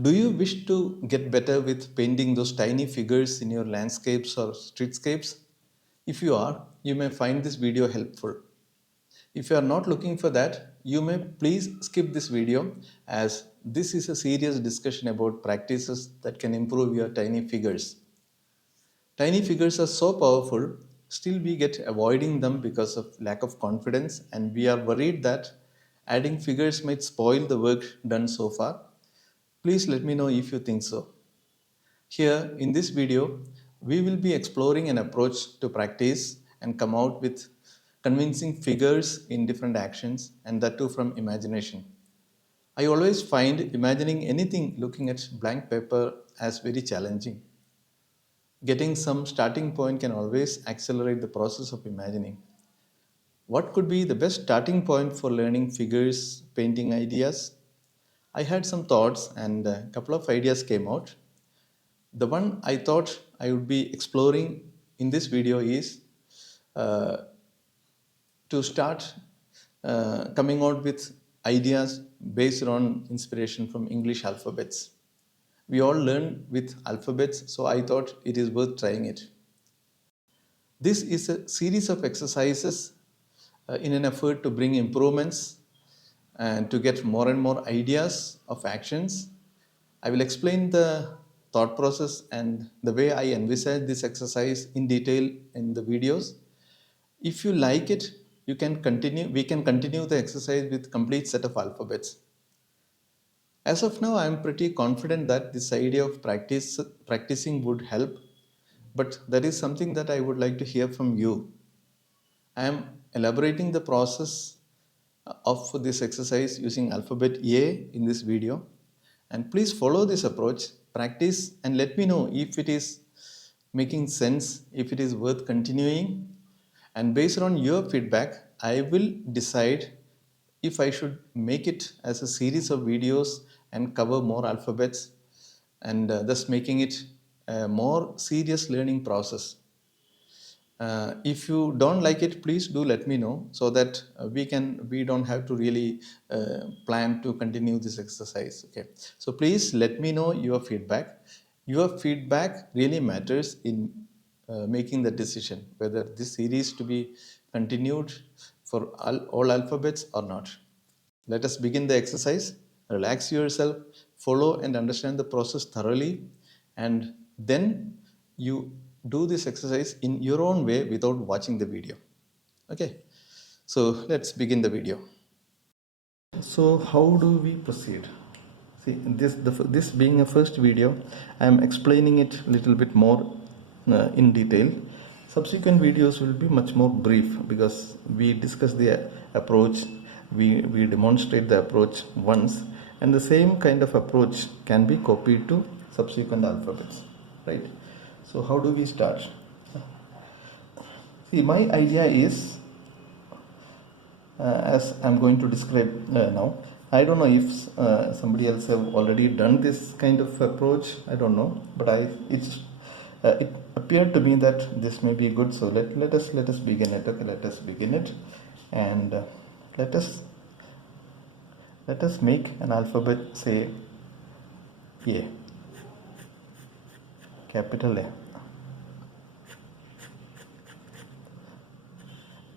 Do you wish to get better with painting those tiny figures in your landscapes or streetscapes? If you are, you may find this video helpful. If you are not looking for that, you may please skip this video as this is a serious discussion about practices that can improve your tiny figures. Tiny figures are so powerful, still we get avoiding them because of lack of confidence, and we are worried that adding figures might spoil the work done so far. Please let me know if you think so. Here in this video, we will be exploring an approach to practice and come out with convincing figures in different actions, and that too from imagination. I always find imagining anything looking at blank paper as very challenging. Getting some starting point can always accelerate the process of imagining. What could be the best starting point for learning figures painting ideas? I had some thoughts and a couple of ideas came out. The one I thought I would be exploring in this video is uh, to start coming out with ideas based on inspiration from English alphabets. We all learn with alphabets, so I thought it is worth trying it. This is a series of exercises in an effort to bring improvements and to get more and more ideas of actions. I will explain the thought process and the way I envisage this exercise in detail in the videos. If you like it, we can continue the exercise with complete set of alphabets. As of now, I am pretty confident that this idea of practicing would help, but that is something that I would like to hear from you. I am elaborating the process of this exercise using alphabet A in this video, and please follow this approach, practice, and let me know if it is making sense, if it is worth continuing, and based on your feedback I will decide if I should make it as a series of videos and cover more alphabets, and thus making it a more serious learning process. If you don't like it, please do let me know so that we don't have to really plan to continue this exercise. Okay, so please let me know your feedback. Your feedback really matters in making the decision whether this series to be continued for all alphabets or not. Let us begin the exercise. Relax yourself, follow and understand the process thoroughly, and then you do this exercise in your own way without watching the video. Okay, so let's begin the video. So how do we proceed? See, this being a first video, I am explaining it a little bit more in detail. Subsequent videos will be much more brief because we discuss the approach, we demonstrate the approach once, and the same kind of approach can be copied to subsequent alphabets, right? So how do we start? See, my idea is as I'm going to describe now. I don't know if somebody else have already done this kind of approach. I don't know, but it appeared to me that this may be good. So let us begin it. Okay, let us begin it, and let us make an alphabet, say A, capital A.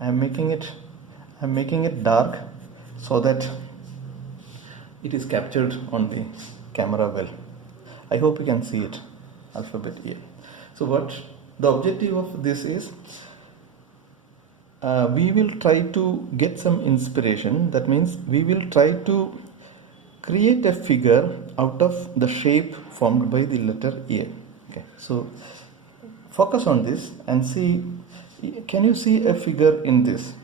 I'm making it dark so that it is captured on the camera well. I hope you can see it, alphabet A. So what the objective of this is, we will try to get some inspiration. That means we will try to create a figure out of the shape formed by the letter A. Okay, so focus on this and see, can you see a figure in this?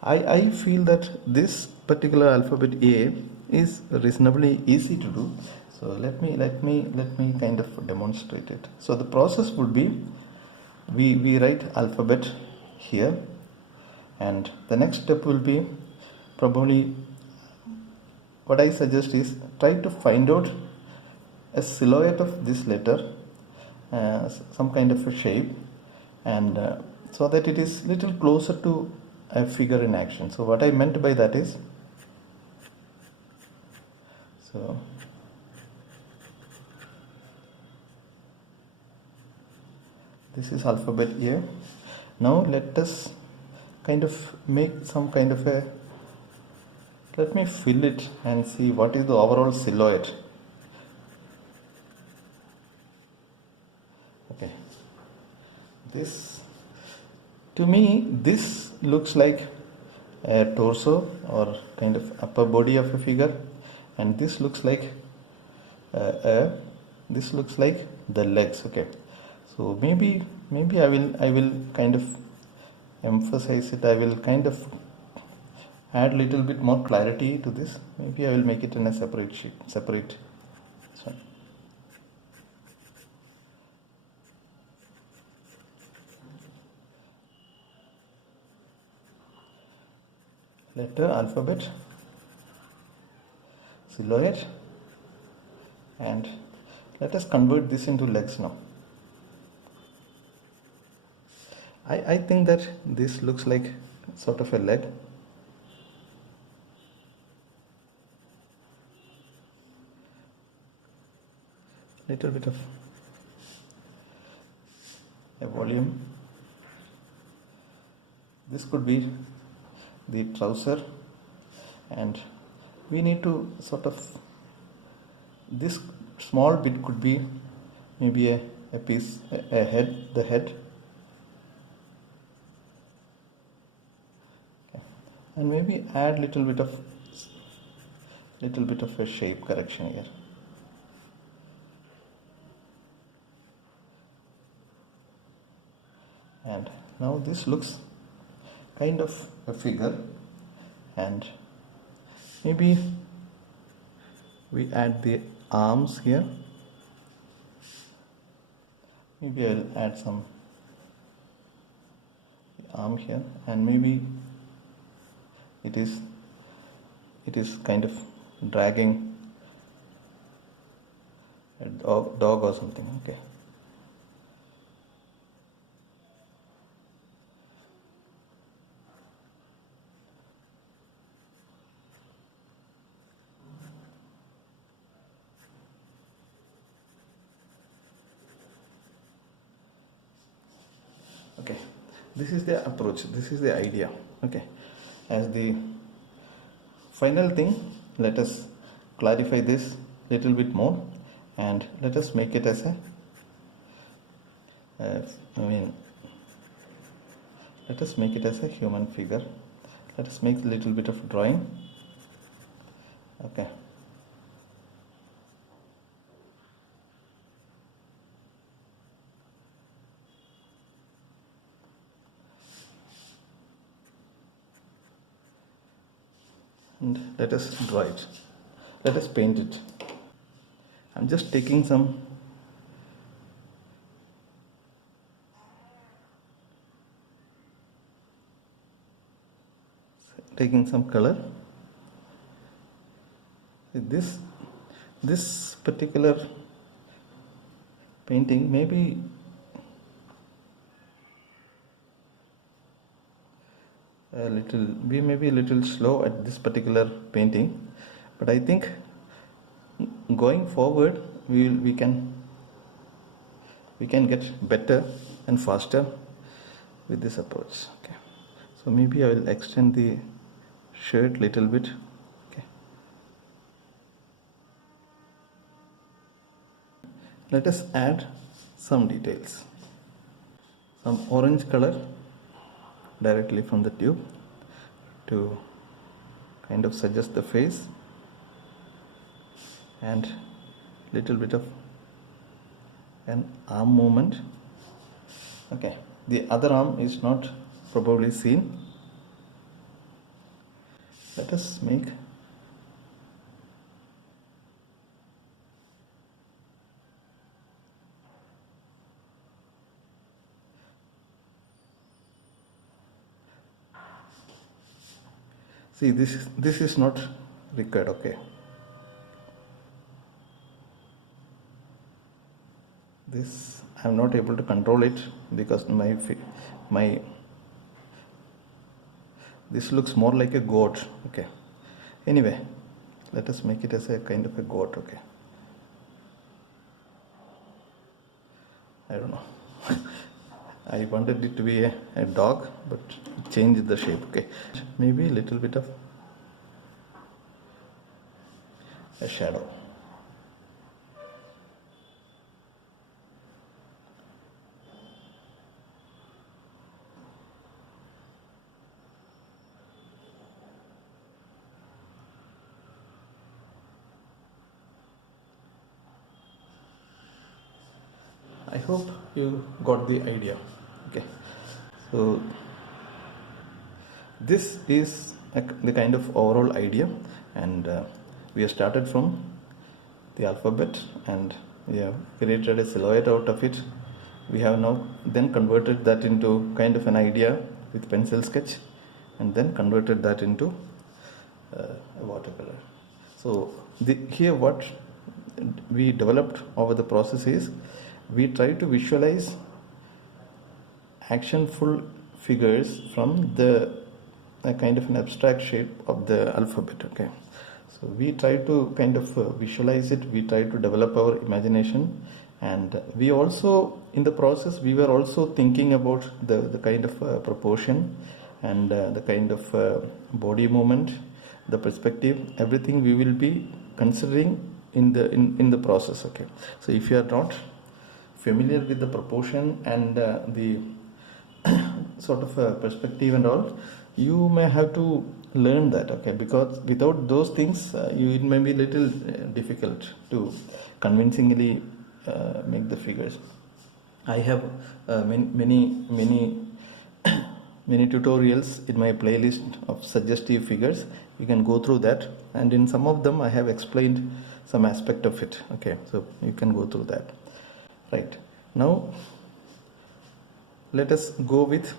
I feel that this particular alphabet A is reasonably easy to do. So let me kind of demonstrate it. So the process would be, we write alphabet here, and the next step will be, probably what I suggest is try to find out a silhouette of this letter, some kind of a shape, and so that it is little closer to a figure in action. So what I meant by that is, so This is alphabet A. Now let us kind of make some kind of a, let me fill it and see what is the overall silhouette. Okay, this, to me this looks like a torso or kind of upper body of a figure, and this looks like this looks like the legs. Okay, so maybe I will kind of emphasize it. I will kind of add little bit more clarity to this. Maybe I will make it in a separate sheet, separate. Sorry. Letter, alphabet, silhouette, and let us convert this into legs now. I think that this looks like sort of a leg. Little bit of a volume. This could be the trouser, and we need to sort of, this small bit could be maybe a piece, a head, the head. Okay. And maybe add little bit of a shape correction here. And now this looks kind of a figure, and maybe we add the arms here. Maybe I'll add some arm here, and maybe it is kind of dragging a dog or something. Okay. Okay, this is the approach, this is the idea. Okay, as the final thing, let us clarify this little bit more, and let us make it as a let us make it as a human figure. Let us make a little bit of drawing. Okay. And let us draw it. Let us paint it. I'm just taking some color. This particular painting maybe we may be a little slow at this particular painting, but I think going forward we can get better and faster with this approach. Okay, so maybe I will extend the shirt little bit. Okay, let us add some details, some orange color directly from the tube to kind of suggest the face, and little bit of an arm movement. Okay, the other arm is not probably seen. Let us make see this is not required. Okay, this I am not able to control it because my this looks more like a goat. Okay, anyway, let us make it as a kind of a goat. Okay, I don't know. I wanted it to be a dog, but changed the shape. Okay, maybe a little bit of a shadow. I hope you got the idea. Okay, so this is the kind of overall idea, and we have started from the alphabet and we have created a silhouette out of it. We have now then converted that into kind of an idea with pencil sketch, and then converted that into a watercolor. So here what we developed over the process is we try to visualize actionful figures from the kind of an abstract shape of the alphabet. Okay, so we try to kind of visualize it, we try to develop our imagination, and we also in the process we were also thinking about the kind of proportion and the kind of body movement, the perspective, everything we will be considering in the process. Okay, so if you are not familiar with the proportion and the sort of perspective and all, you may have to learn that. Okay, because without those things it may be little difficult to convincingly make the figures. I have many tutorials in my playlist of suggestive figures. You can go through that, and in some of them I have explained some aspect of it. Okay, so you can go through that. Right, now let us go with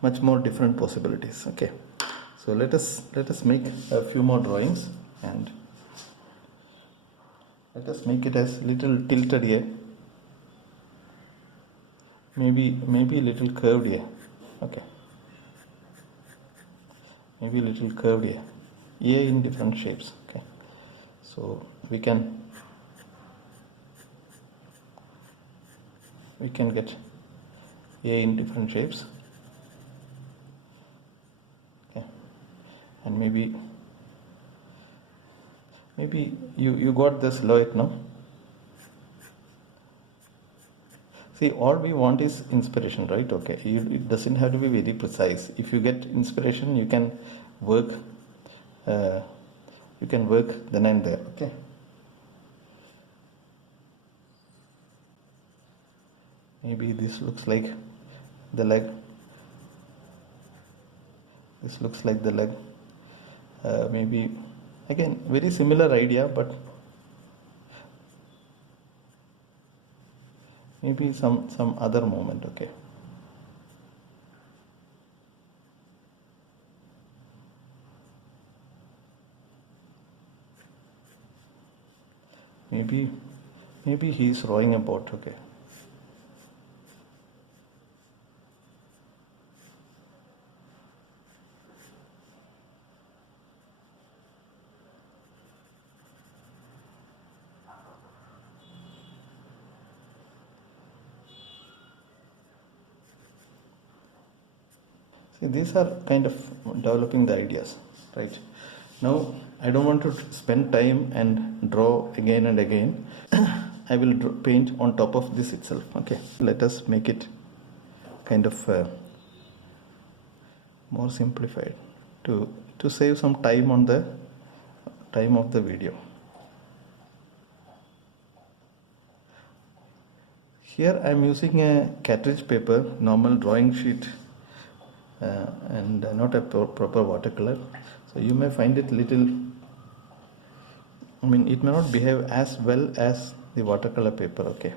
much more different possibilities. Okay, so let us make a few more drawings, and let us make it as little tilted here, maybe little curved here. Okay, maybe little curved here, in different shapes. Okay, so we can get in different shapes. Okay, and maybe you got the silhouette now. See, all we want is inspiration, right? Okay, it doesn't have to be very precise. If you get inspiration, you can work then and there. Okay, maybe this looks like the leg. This looks like the leg. Maybe again very similar idea, but maybe some other movement. Okay, maybe he is rowing a boat. Okay, see, these are kind of developing the ideas. Right, now I don't want to spend time and draw again and again. I will paint on top of this itself. Okay, let us make it kind of more simplified to save some time on the time of the video. Here I am using a cartridge paper, normal drawing sheet, and not a proper watercolor. So you may find it little, it may not behave as well as the watercolor paper. Okay,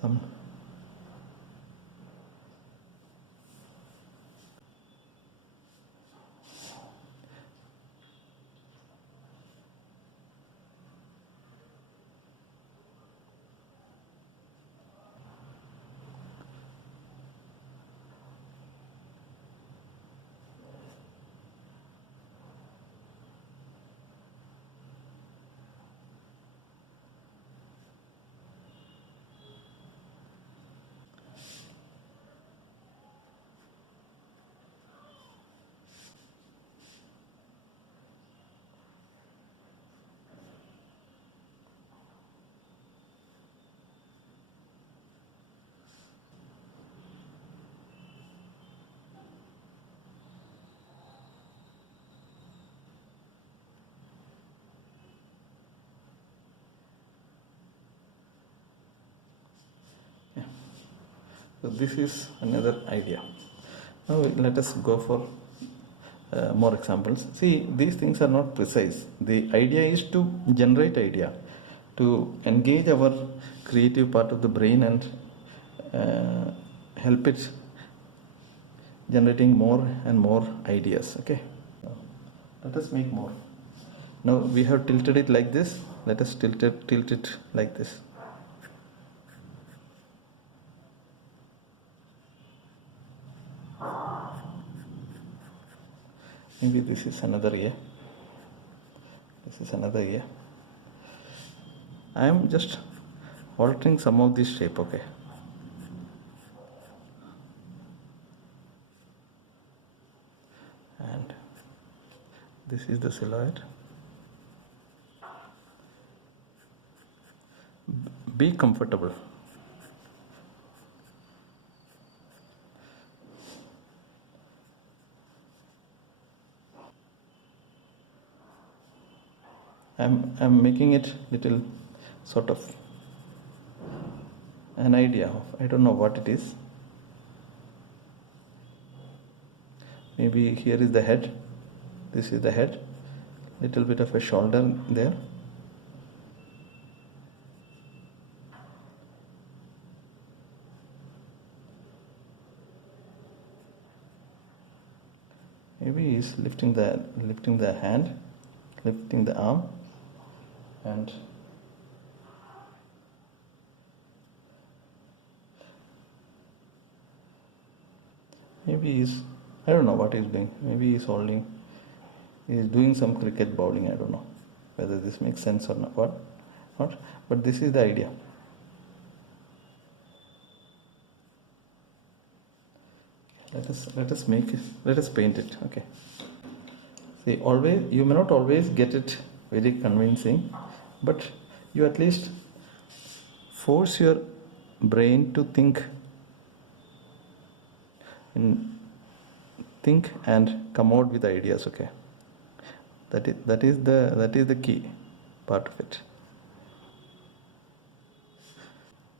some So this is another idea. Now let us go for more examples. See, these things are not precise. The idea is to generate idea, to engage our creative part of the brain and help it generating more and more ideas. Okay, let us make more. Now we have tilted it like this. Let us tilt it like this. Maybe this is another ear. This is another ear. I am just altering some of this shape. Okay. And this is the silhouette. Be comfortable. I'm making it little sort of an idea of, I don't know what it is. Maybe here is the head. This is the head. Little bit of a shoulder there. Maybe he's lifting the hand, lifting the arm, and maybe he's, I don't know what he's doing. Maybe he's doing some cricket bowling. I don't know whether this makes sense or not. But this is the idea. Let us make it. Let us paint it. Okay. See, you may not always get it very convincing, but you at least force your brain to think and come out with ideas. Okay. That is the key part of it.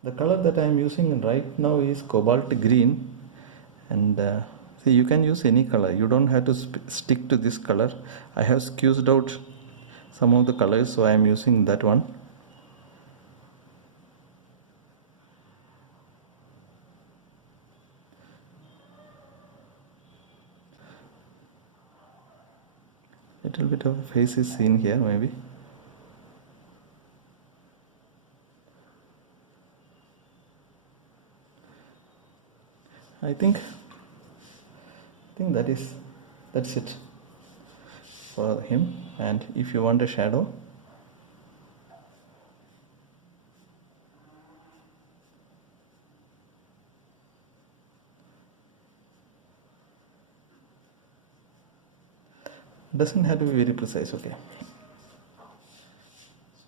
The color that I am using right now is cobalt green, and see, you can use any color. You don't have to stick to this color. I have squeezed out some of the colors, so I am using that one. Little bit of face is seen here, maybe. I think that's it for him. And if you want a shadow, doesn't have to be very precise. Okay,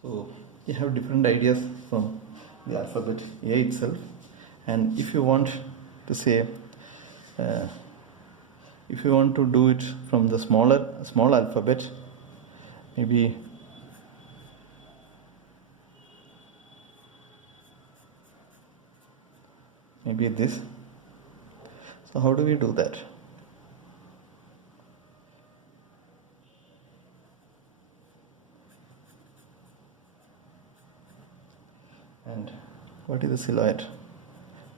so you have different ideas from the alphabet A itself, and if you want to say if you want to do it from the small alphabet, maybe this. So how do we do that? And what is the silhouette?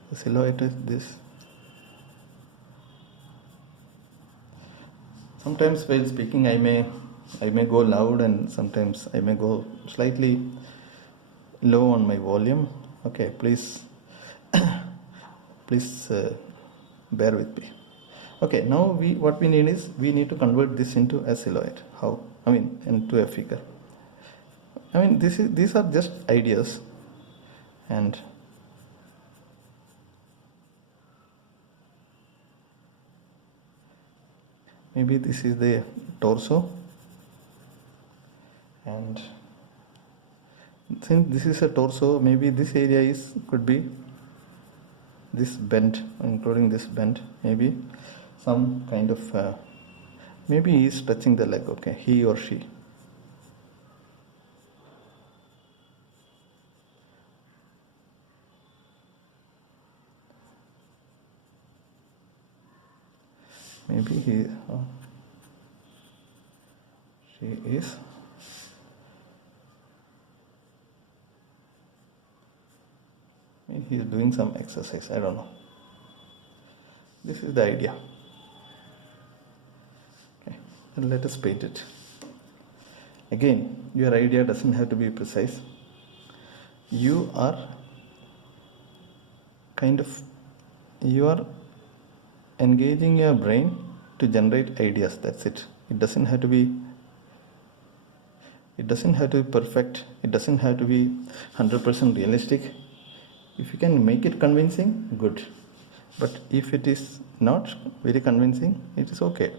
The silhouette is this. Sometimes while speaking I may go loud, and sometimes I may go slightly low on my volume. Okay, please bear with me. Okay, now what we need is we need to convert this into a silhouette. How? I mean, into a figure. I mean, these are just ideas, and maybe this is the torso, and since this is a torso, maybe this area could be this bend, including this bend, maybe some kind of maybe he is touching the leg. Okay, he or she. maybe she is he's doing some exercise, I don't know. This is the idea. Okay, and let us paint it. Again, your idea doesn't have to be precise. You are engaging your brain to generate ideas. That's it. It doesn't have to be perfect. It doesn't have to be 100% realistic. If you can make it convincing, good. But if it is not very convincing, it is okay.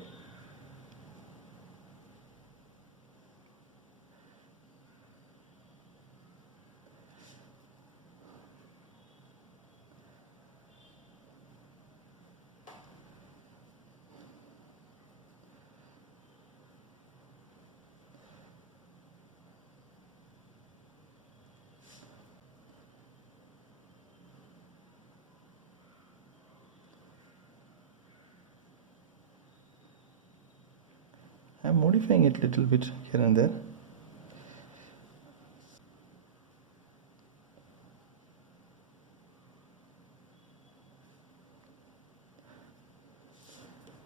I am modifying it a little bit here and there.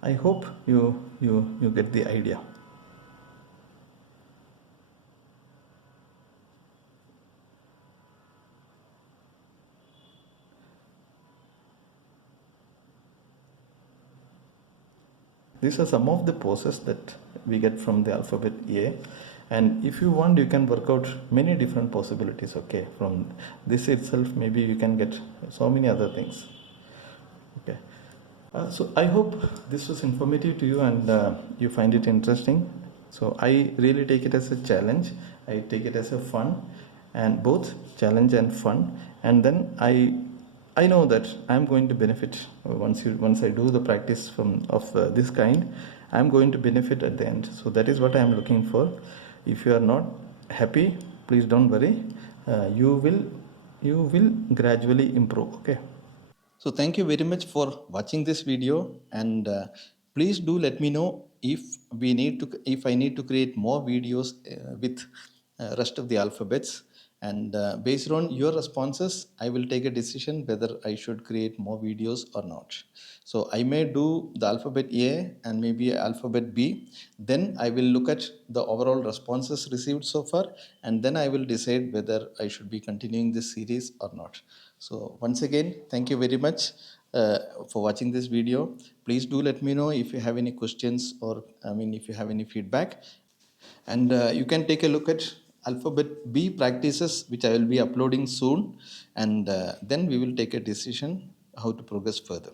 I hope you get the idea. These are some of the poses that we get from the alphabet A, and if you want, you can work out many different possibilities. Okay, from this itself, maybe you can get so many other things. Okay, so I hope this was informative to you and you find it interesting. So I really take it as a challenge. I take it as a fun, and both challenge and fun. And then I know that I'm going to benefit once I do the practice of this kind. I'm going to benefit at the end. So that is what I am looking for. If you are not happy, please don't worry. You will gradually improve. Okay. So thank you very much for watching this video, and please do let me know if I need to create more videos with rest of the alphabets, and based on your responses I will take a decision whether I should create more videos or not. So I may do the alphabet A and maybe alphabet B, then I will look at the overall responses received so far, and then I will decide whether I should be continuing this series or not. So once again, thank you very much for watching this video. Please do let me know if you have any questions, or if you have any feedback. And you can take a look at alphabet B practices, which I will be uploading soon, and then we will take a decision how to progress further.